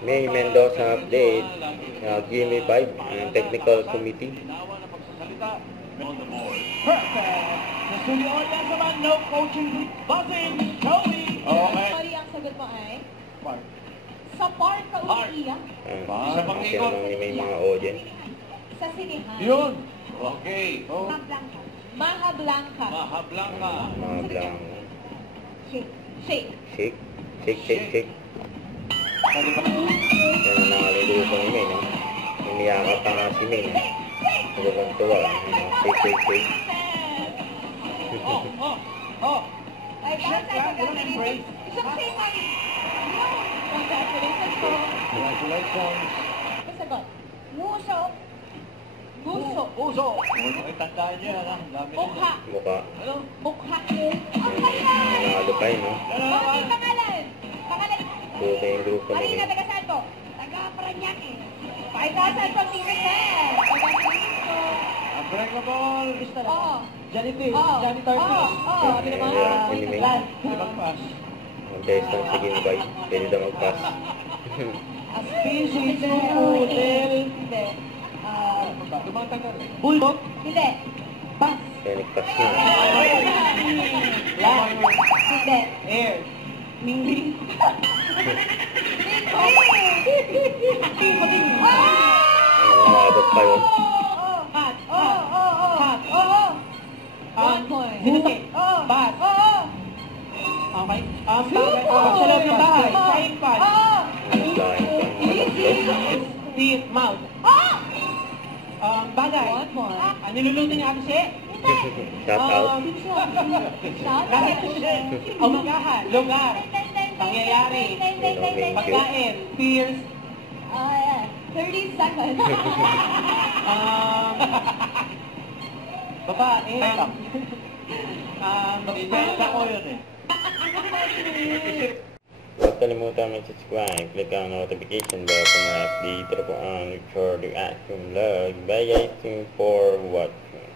May Mendoza update. GMA 5, technical committee. Perfect! Sa studio audience naman, no coaching buzzing, Joey! Okay. Sorry, ang sagot mo ay? Park. Sa park ka umiiyak? Sa pag-ikot. May mga audience. Sa sinihan? Yun! Okay. Oh. Maha Blanca. Mahablang ka. Mga blank. Shake. Shake. Shake. Shake, shake, shake. Pwede ba? Yan ang nangaliligo ko ni May, no? Iniyakap pa nga si May, no? Nagkakantuwa. Shake, shake, shake. Oh! Ay, Shake lang, walang embrace. Isang shake ay. Congratulations po. Congratulations. Ang sagot. Nguso. Nguso. Uso! Huwag itandaan niyo yan, ha? Dami Mukha. Mukha. Ano? Mukha. Ang kaya. Nangalupay, no? Okay, pangalan. Pangalan. Buti yung grupo ni Marina, May. taga saan po? Taga Paranaque. 5,000 po, Tina Sel. Unbreakable! Oo. Janitis! Oo. Janitor! Oo. Oo. Sabi naman. Hindi may. Plan! Mag-pass. Ang test ng sige ni Bay. Pwede daw mag-pass. Species to hotel. Hindi. Tumatagal. Bulldog. Hindi. Bus. Kaya nag-pass na. Land. Hindi. Air. Mingling. Umabot pa yun. Hat. Hat. One point. Buti. Oo. Bus. Oo. Okay. Super. Sa loob ng bahay. Frying pan. Oo. Ang dahil pa. Matatlo. Teeth. Mouth. Oo. Bagay. One more. Niluluto niya ako siya. Shout out. Kahit umagahan. Lugar. Pangyayari. Pagkain. Fears. 30 seconds. Babae. Basta ko yun eh. Huwag kalimutan mag-subscribe. Click ang notification bell para update po ang record reaction vlog. Bye guys, thank you for watching.